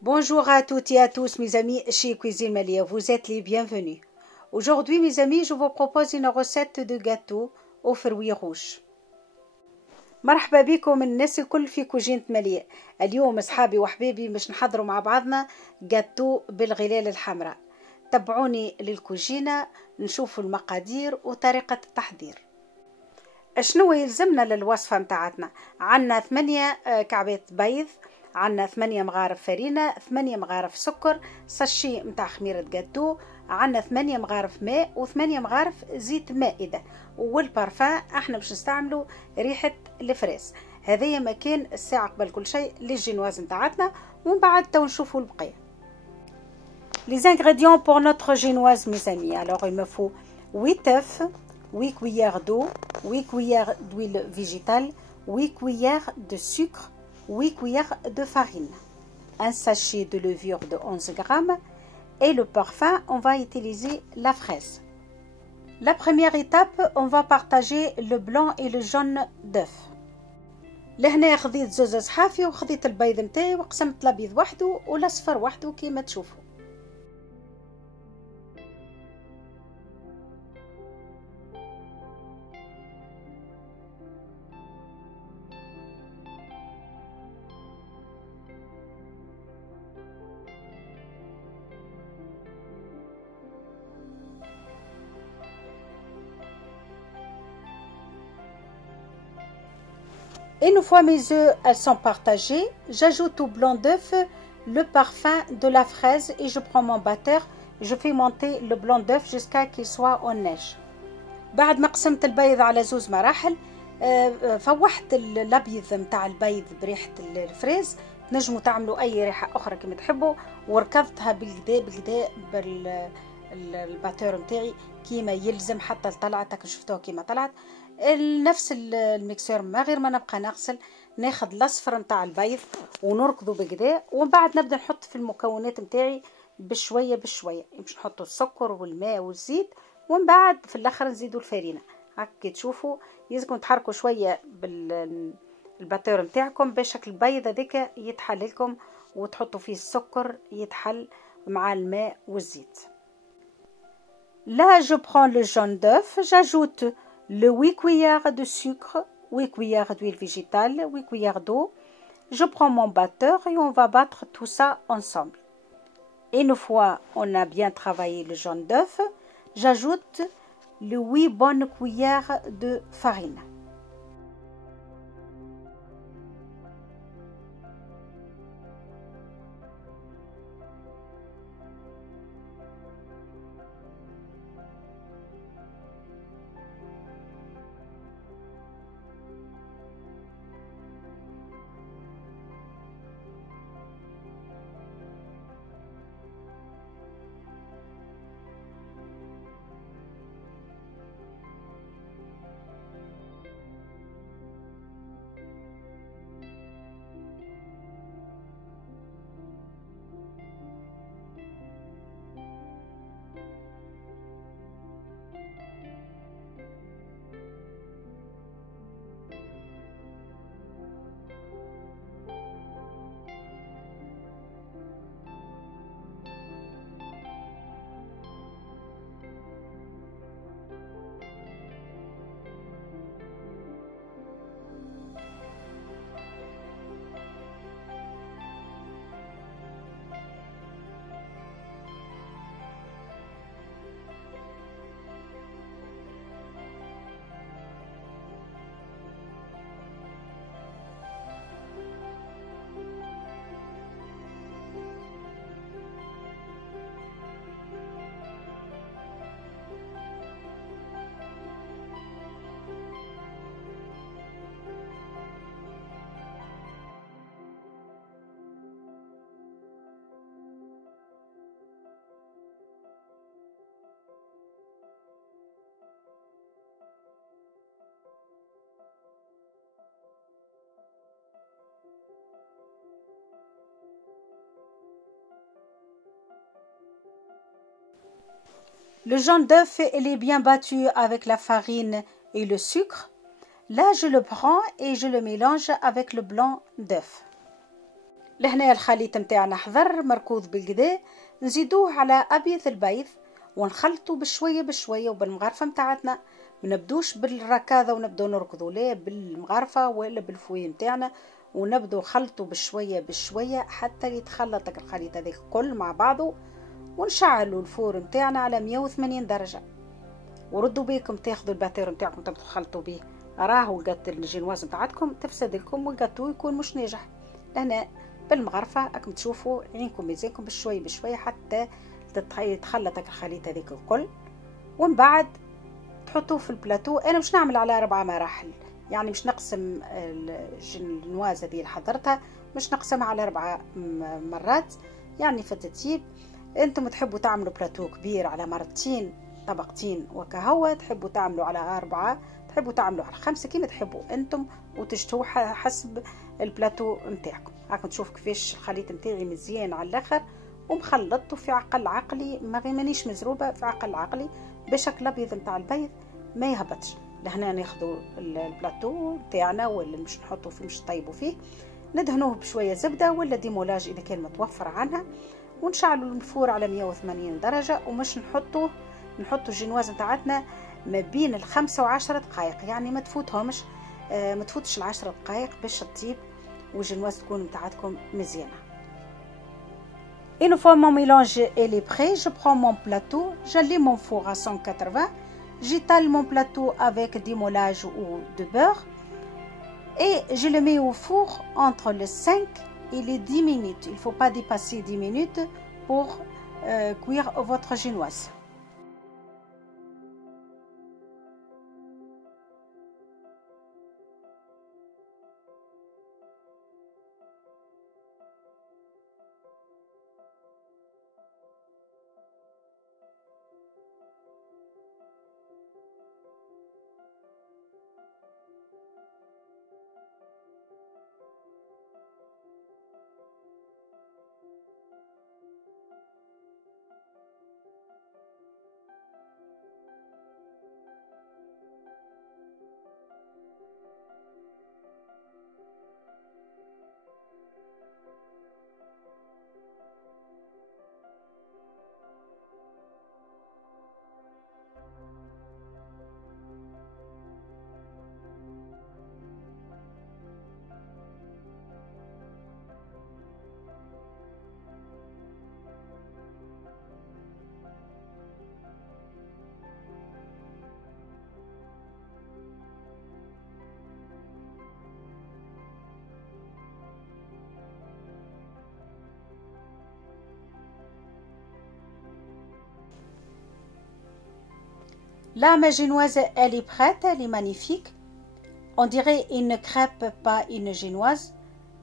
Bonjour à toutes et à tous mes amis chez Cuisine Malia, vous êtes les bienvenus. Aujourd'hui mes amis, je vous propose une recette de gâteau aux fruits rouges. مرحبا بكم الناس الكل في كوجينة مليا. اليوم اصحابي وحبيبي باش نحضروا مع بعضنا جاتو بالغلال الحمراء. تبعوني للكوجينة نشوفوا المقادير وطريقة التحضير. شنو يلزمنا للوصفة متاعتنا؟ عندنا 8 كعبات بيض، عندنا 8 مغارف فرينة، 8 مغارف سكر، ساشي متاع خميرة جاتو، عندنا 8 مغارف ماء و8 مغارف زيت مائدة، والبارفان احنا باش نستعملوا ريحة الفريز. هذايا مكان الساعة قبل كل شيء للجينواز متاعتنا، ومن بعد تو نشوفوا البقية. Les ingrédients pour notre génoise mes amis. Alors il me faut 8 œufs, 8 cuillères d'eau, 8 cuillères d'huile végétale, 8 cuillères de sucre, 8 cuillères de farine, un sachet de levure de 11 grammes et le parfum, on va utiliser la fraise. La première étape, on va partager le blanc et le jaune d'œuf. لهنا خذيت زوز صحافي وخذيت البيض نتاعي وقسمت الابيض وحده والاصفر وحده كيما تشوفوا. Une fois mes œufs elles sont partagées, j'ajoute au blanc d'œuf le parfum de la fraise et je prends mon batteur. Je fais monter le blanc d'œuf jusqu'à qu'il soit en neige. بعد ما قسمت البيض على زوز مراحل فوحت الابيض متاع البيض بريحة الفريز، تنجموا تعملوا اي ريحة اخرى كما تحبوا، وركضتها بالكدا بالباتور متاعي كيما يلزم حتى طلعت شفتوها كيما طلعت. نفس الميكسور ما غير ما نبقى نغسل، ناخذ الاصفر نتاع البيض ونركضه بكدا، ومن بعد نبدا نحط في المكونات نتاعي بشويه بشويه. باش نحطوا السكر والماء والزيت، ومن بعد في الاخر نزيدوا الفرينه. هكا تشوفوا لازمكم تحركوا شويه بالباتور نتاعكم باش البيض هذاك يتحل لكم، وتحطوا فيه السكر يتحل مع الماء والزيت. Là je prends le jaune d'œuf, j'ajoute le 8 cuillères de sucre, 8 cuillères d'huile végétale, 8 cuillères d'eau. Je prends mon batteur et on va battre tout ça ensemble. Et une fois on a bien travaillé le jaune d'œuf, j'ajoute les 8 bonnes cuillères de farine. Le jaune d'œuf, il est bien battu avec la farine et le sucre. Là, je le prends et je le mélange avec le blanc d'œuf. لهنا الخليط متاعنا حضر مركوض بالكدا، نزيدوه على ابيض البيض ونخلطه بشويه بشويه وبالمغرفه متاعتنا. منبدوش بالركاضه ونبدو نركضوا، لا بالمغرفه ولا بالفوي متاعنا، ونبدو خلطه بشويه بشويه حتى يتخلط الخليط هذاك الكل مع بعضه. ونشعلوا الفور متاعنا على 180 درجه، وردوا بيكم تاخذوا الباتير متاعكم تبدو تخلطوا به. راهو الجينواز متاعتكم تفسد لكم والجاتو يكون مش ناجح. هنا بالمغرفه راكم تشوفوا عينكم ميزانكم بشوي بشوي حتى يتخلط الخليط هذيك الكل. ومن بعد تحطوه في البلاتو. انا مش نعمل على 4 مراحل، يعني مش نقسم الجينواز هذه اللي حضرتها مش نقسمها على 4 مرات، يعني في الترتيب. انتم تحبوا تعملوا بلاتو كبير على مرتين طبقتين وكهو، تحبوا تعملوا على 4، تحبوا تعملوا على 5، كيما تحبوا انتم، وتجتوا حسب البلاتو متاعكم. راكم تشوف كيفاش الخليط متاعي مزيان على الاخر ومخلطته في عقل عقلي، مانيش مزروبه، في عقل عقلي باش الابيض نتاع البيض ما يهبطش. لهنا ناخذوا البلاتو تاعنا ولا مش نحطوا فيه مش طيبوا فيه، ندهنوه بشويه زبده ولا ديمولاج اذا كان متوفر عنها، ونشعلوا الفور على 180 درجه. ومش نحطوا الجينواز نتاعتنا ما بين 5 و10 دقائق، يعني ما تفوتهمش، ما تفوتش 10 دقائق باش تطيب والجينواز تكون نتاعتكم مزيانه. Une fois mon mélange est prêt, je prends mon plateau, j'allume mon four à 180, j'étale mon plateau avec du moulage ou de beurre et je le mets au four entre les 5 et les 10 minutes. Il ne faut pas dépasser 10 minutes pour cuire votre génoise. Là, ma génoise, elle est prête, elle est magnifique. On dirait une crêpe, pas une génoise.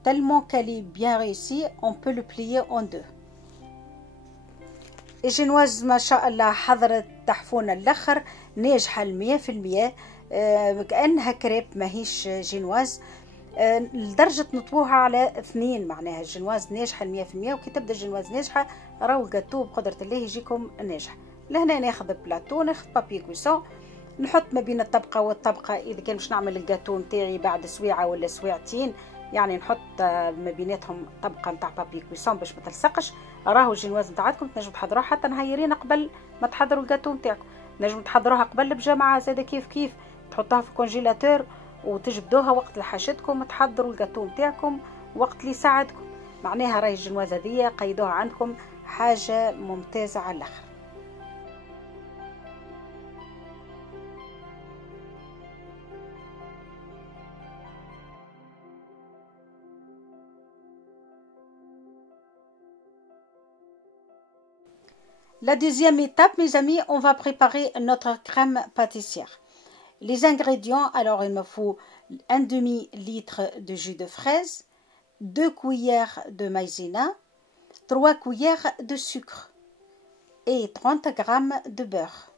Tellement qu'elle est bien réussie, on peut le plier en deux. الجينواز ما شاء الله حضرت تحفون الاخر، ناجحه 100%، كأنها كريب ماهيش جينواز. لدرجة نطووها على 2، معناها الجينواز ناجحة 100%. وكي تبدا الجينواز ناجحة راهو الجاتو بقدرة الله يجيكم ناجح. لهنا ناخذ بلاتو، ناخذ بابي كويسون، نحط ما بين الطبقة والطبقة. إذا كان باش نعمل الجاتو نتاعي بعد سويعة ولا سويعتين، يعني نحط ما بيناتهم طبقة نتاع بابي كويسون باش ما تلصقش. راهو الجينواز نتاعتكم تنجموا تحضروها حتى نهيرين قبل ما تحضروا الجاتو نتاعكم، نجموا تحضروها قبل بجماعة زاده كيف كيف، تحطوها في الكونجيلاتور وتجبدوها وقت لحاجتكم، تحضروا الجاتو نتاعكم وقت اللي يساعدكم. معناها راهي الجينواز هذيا قيدوها عندكم حاجة ممتازة على الآخر. La deuxième étape, mes amis, on va préparer notre crème pâtissière. Les ingrédients, alors il me faut un demi-litre de jus de fraise, 2 cuillères de maïzena, 3 cuillères de sucre et 30 grammes de beurre.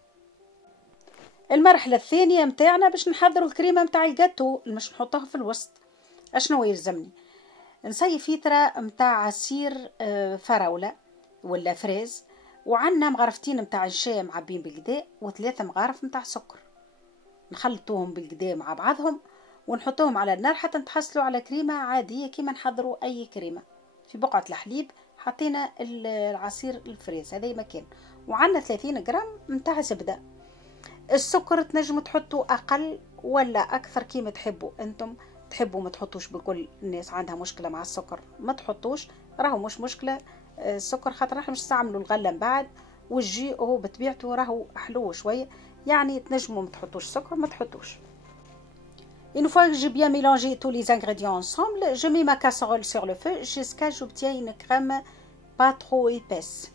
المرحلة الثانية متاعنا باش نحضروا الكريمة متاع الجاتو اللي مش نحطوها في الوسط. اشنو يلزمني؟ نصيب فيترة متاع عصير فراولة ولا فريز، وعندنا مغرفتين متاع الشاي معبين بالقدا، و3 مغارف متاع سكر. نخلطوهم بالقدا مع بعضهم ونحطوهم على النار حتى نتحصلوا على كريمة عادية كيما نحضروا أي كريمة. في بقعة الحليب حطينا العصير الفريز هذا مكان، وعندنا 30 غرام متاع زبدة. السكر تنجموا تحطوا أقل ولا أكثر كيما تحبوا أنتم. تحبوا ما تحطوش بالكل، الناس عندها مشكلة مع السكر ما تحطوش، راهو مش مشكلة السكر، خاطر احنا مش نستعملوا الغلة من بعد، والجي هو بطبيعته راهو حلو شوية، يعني تنجموا ما تحطوش سكر ما تحطوش. Une fois que j'ai bien mélangé tous les ingrédients ensemble, je mets ma casserole sur le feu jusqu'à ce que j'obtienne une crème pas trop épaisse.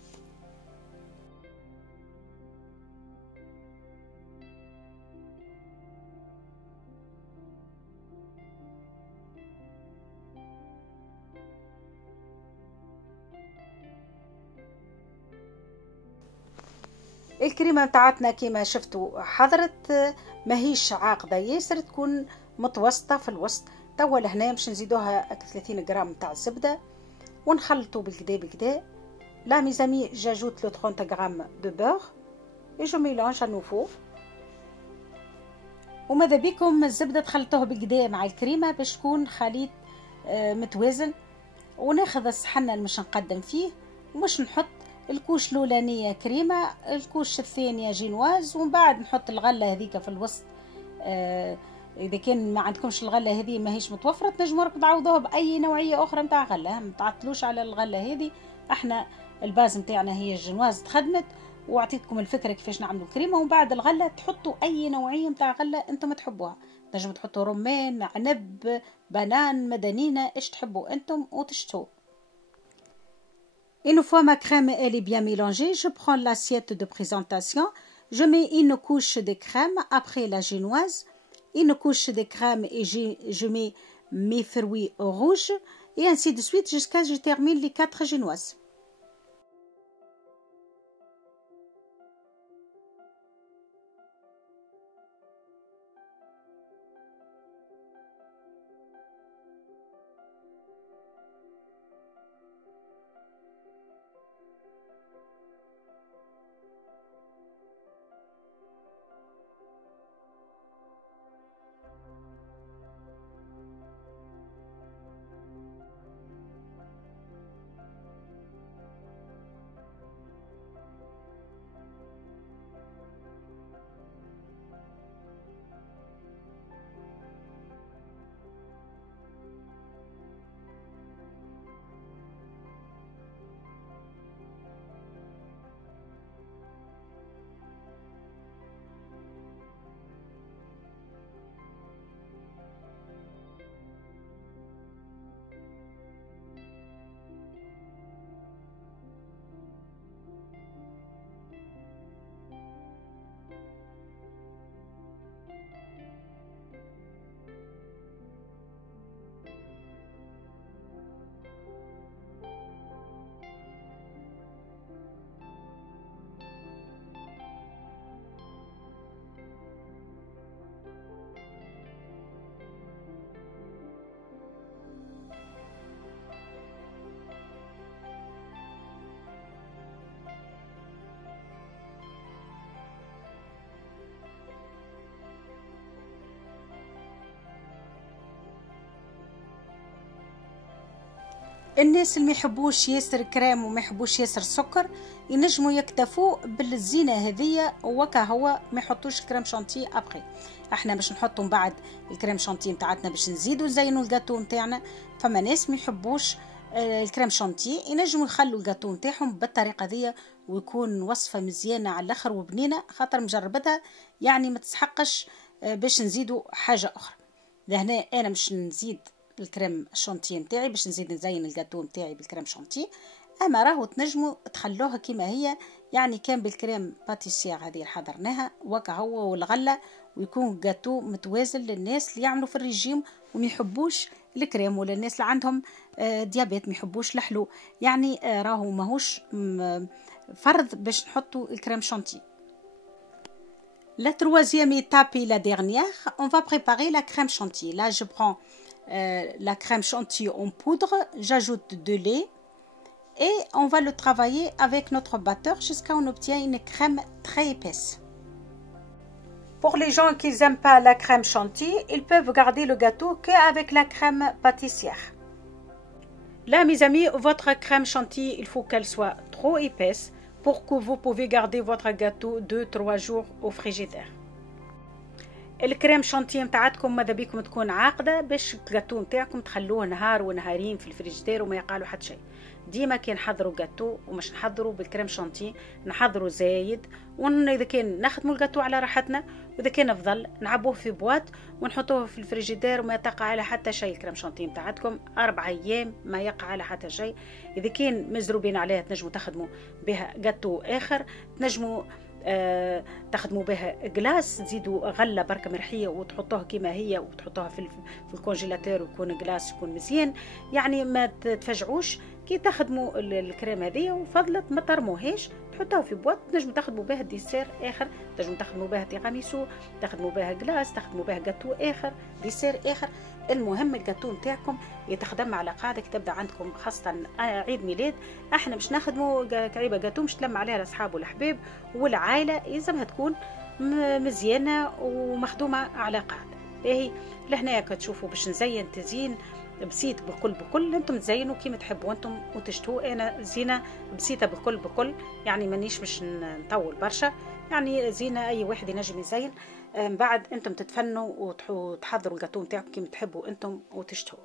الكريمه متاعتنا كيما شفتوا حضرت، ماهيش عاقده ياسر، تكون متوسطه في الوسط. توا لهنا باش نزيدوها 30 غرام نتاع الزبده ونخلطوا بالكدا بالكدا. لا ميزامي جاجوت لو 30 غرام دو بور اي جو ميلانج ا نوفو. وماذا بكم الزبده تخلطوها بالكدا مع الكريمه باش تكون خليط متوازن. وناخذ الصحن اللي مش نقدم فيه، ومش نحط الكوش الاولانيه كريمه، الكوش الثانيه جينواز، ومن بعد نحط الغله هذيك في الوسط. اذا كان ما عندكمش الغله هذه ماهيش متوفره تنجموا تعوضوها باي نوعيه اخرى نتاع غله، ما تعطلوش على الغله هذه. احنا الباز نتاعنا هي الجينواز تخدمت، واعطيتكم الفكره كيفاش نعملوا كريمه. ومن بعد الغله تحطوا اي نوعيه نتاع غله انتم تحبوها، تنجموا تحطوا رمان، عنب، بنان، مدنينه، ايش تحبوا انتم وتشتوا. Une fois ma crème elle est bien mélangée, je prends l'assiette de présentation, je mets une couche de crème après la génoise, une couche de crème et je mets mes fruits rouges et ainsi de suite jusqu'à ce que je termine les 4 génoises. الناس اللي ما يحبوش ياسر كريم وما يحبوش ياسر سكر ينجموا يكتفوا بالزينه هذيا، وكا هو ما يحطوش كريم شانتي ابري. احنا باش نحطوا من بعد الكريم شانتي نتاعتنا باش نزيدوا نزينوا الجاتو نتاعنا. فما ناس ما يحبوش الكريم شانتي ينجموا يخلوا الجاتو نتاعهم بالطريقه دي، ويكون وصفه مزيانه على الاخر وبنينه، خاطر مجربتها يعني ما تسحقش باش نزيدوا حاجه اخرى. لهنا انا مش نزيد الكريم شانتي نتاعي باش نزيد نزين الجاتو نتاعي بالكريم شانتي، اما راهو تنجموا تخلوها كما هي، يعني كان بالكريم باتيسير هذه اللي حضرناها وكا هو والغله، ويكون جاتو متوازن للناس اللي يعملوا في الرجيم وما يحبوش الكريم، ولا الناس اللي عندهم ديابيت ما يحبوش الحلو، يعني راهو ماهوش فرض باش نحطوا الكريم شانتي. La troisième étape et la dernière, on va préparer la crème chantilly. Là, je prends la crème chantilly en poudre, j'ajoute de lait et on va le travailler avec notre batteur jusqu'à ce qu'on obtienne une crème très épaisse. Pour les gens qui n'aiment pas la crème chantilly, ils peuvent garder le gâteau qu'avec la crème pâtissière. Là, mes amis, votre crème chantilly, il faut qu'elle soit trop épaisse pour que vous pouvez garder votre gâteau 2-3 jours au frigidaire. الكريم شانتيه متاعتكم ماذا بيكم تكون عاقده باش الجاتو نتاعكم تخلوه نهار ونهارين في الفريجيدير وما يقالوا حتى شيء. ديما كي نحضروا جاتو ومش نحضروا بالكريم شانتيه نحضروا زايد، واذا كان نخدموا الجاتو على راحتنا، واذا كان افضل نعبوه في بوات ونحطوه في الفريجيدير وما تقع على حتى شيء. الكريم شانتيه متاعتكم 4 أيام ما يقع على حتى شيء. اذا كان مزروبين عليها تنجموا تخدموا بها جاتو اخر، تنجموا تخدموا بها جلاس، تزيدوا غله بركه مرحيه وتحطوها كما هي وتحطوها في الكونجيلاتور ويكون جلاس يكون مزيان. يعني ما تفجعوش كي تخدموا الكريم هذه، وفضلت ما ترموهاش، تحطوها في بواط. تنجموا تخدموا بها ديسير اخر، تنجموا تخدموا بها تيراميسو، تخدموا بها جلاس، تخدموا بها جاتو اخر، ديسير اخر. المهم الجاتو نتاعكم يتخدم على قاعده كي تبدا عندكم خاصه عيد ميلاد. احنا مش نخدموا كعيبه جاتو مش تلم عليها الاصحاب والحباب والعائله، يلزمها تكون مزيانه ومخدومه على قاعده. باهي لهنا كتشوفوا باش نزين تزيين بسيط بكل انتم تزينوا كيما تحبوا انتم وتشتهوا. انا زينه بسيطه بكل يعني مانيش باش نطول برشا، يعني زينه اي واحد ينجم يزين. من بعد انتم تتفنوا وتحضروا الجاتو نتاعكم كيما تحبوا انتم وتشتهوا.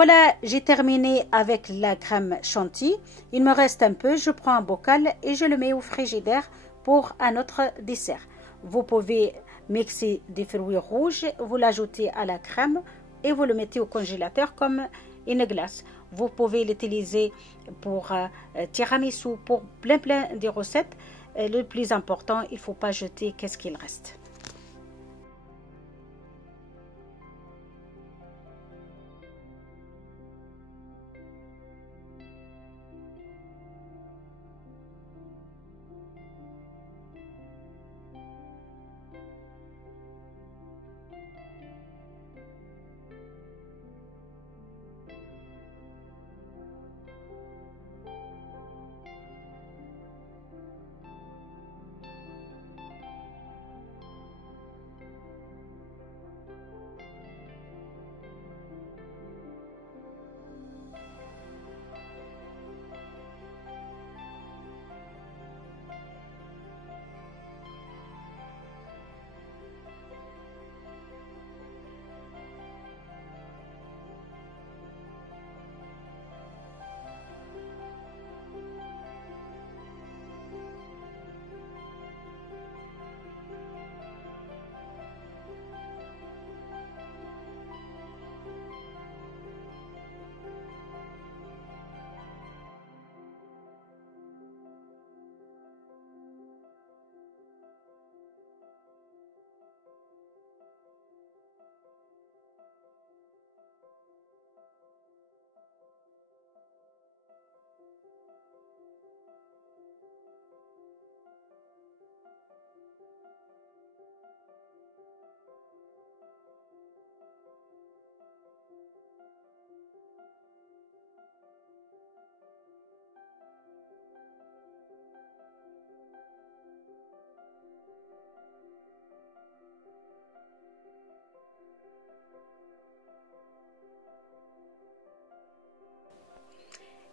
Voilà, j'ai terminé avec la crème chantilly. Il me reste un peu, je prends un bocal et je le mets au frigidaire pour un autre dessert. Vous pouvez mixer des fruits rouges, vous l'ajoutez à la crème et vous le mettez au congélateur comme une glace. Vous pouvez l'utiliser pour tiramisu, pour plein de recettes. Le plus important, il ne faut pas jeter qu'est-ce qu'il reste.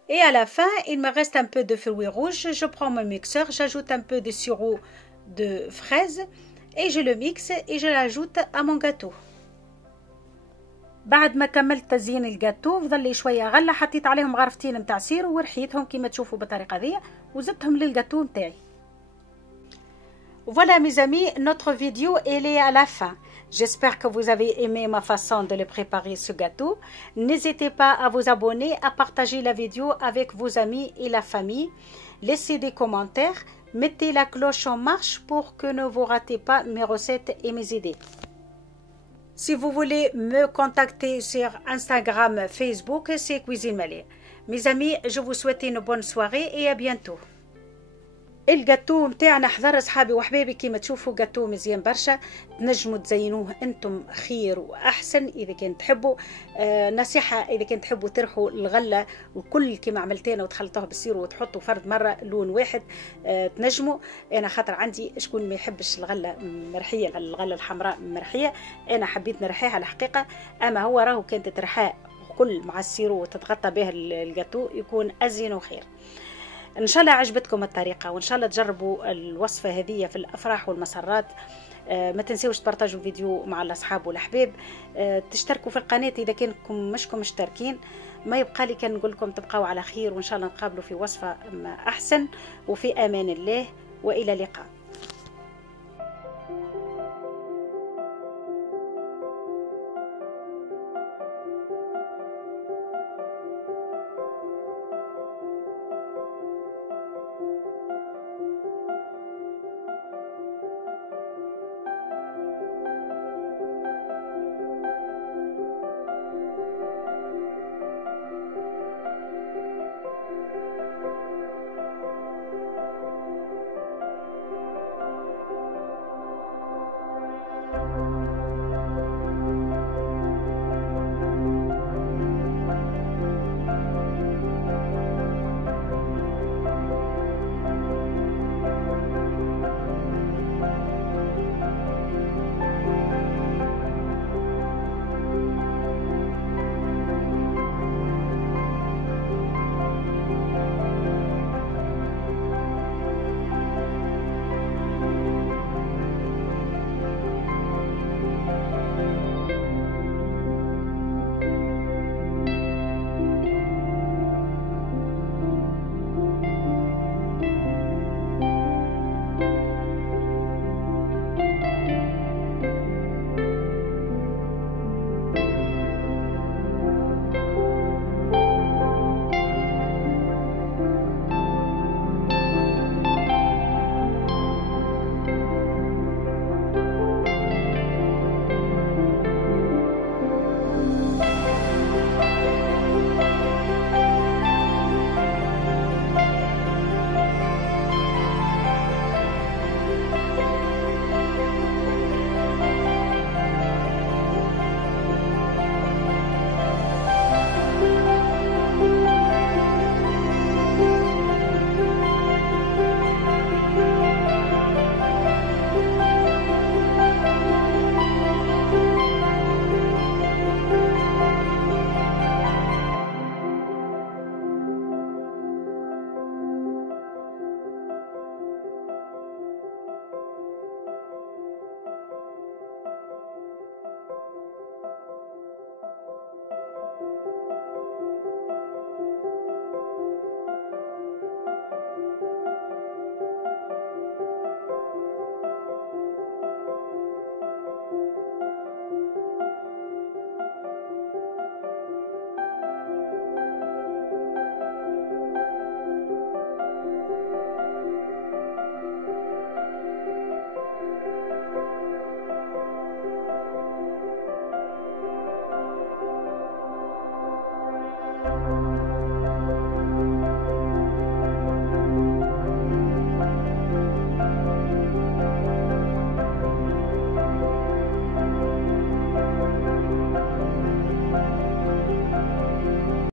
Et à la fin, il me reste un peu de fruits rouges. Je prends mon mixeur, j'ajoute un peu de sirop de fraises et je le mixe et je l'ajoute à mon gâteau. بعد ما كملت تزيين الجاتو فضل لي شويه غله، حطيت عليهم غرفتين نتاع سير ورحيتهم كيما تشوفوا بالطريقه هذه وزدتهم للجاتو نتاعي. Voilà mes amis, notre vidéo elle est à la fin. J'espère que vous avez aimé ma façon de le préparer ce gâteau. N'hésitez pas à vous abonner, à partager la vidéo avec vos amis et la famille. Laissez des commentaires, mettez la cloche en marche pour que ne vous ratez pas mes recettes et mes idées. Si vous voulez me contacter sur Instagram, Facebook, c'est Cuisine Malé. Mes amis, je vous souhaite une bonne soirée et à bientôt. الجاتو متاعنا حضر اصحابي وحبايبي كيما تشوفوا جاتو مزيان برشا. تنجموا تزينوه انتم خير واحسن اذا كان تحبوا. نصيحه اذا كان تحبوا ترحوا الغله وكل كيما عملت انا وتخلطوها بالسيرو وتحطوا فرد مره لون واحد. تنجموا. انا خاطر عندي شكون ما يحبش الغله مرحيه، الغله الحمراء مرحيه، انا حبيت نرحيها الحقيقه. اما هو راهو كانت ترحاه كل مع السيرو وتتغطى به الجاتو يكون ازين وخير. ان شاء الله عجبتكم الطريقه وان شاء الله تجربوا الوصفه هذه في الافراح والمسرات. ما تنسوش تبارطاجوا الفيديو مع الاصحاب والاحباب. تشتركوا في القناه اذا كنتم مشكم مشتركين. ما يبقى لي كان نقول لكم تبقوا على خير وان شاء الله نتقابلوا في وصفه احسن وفي امان الله والى اللقاء.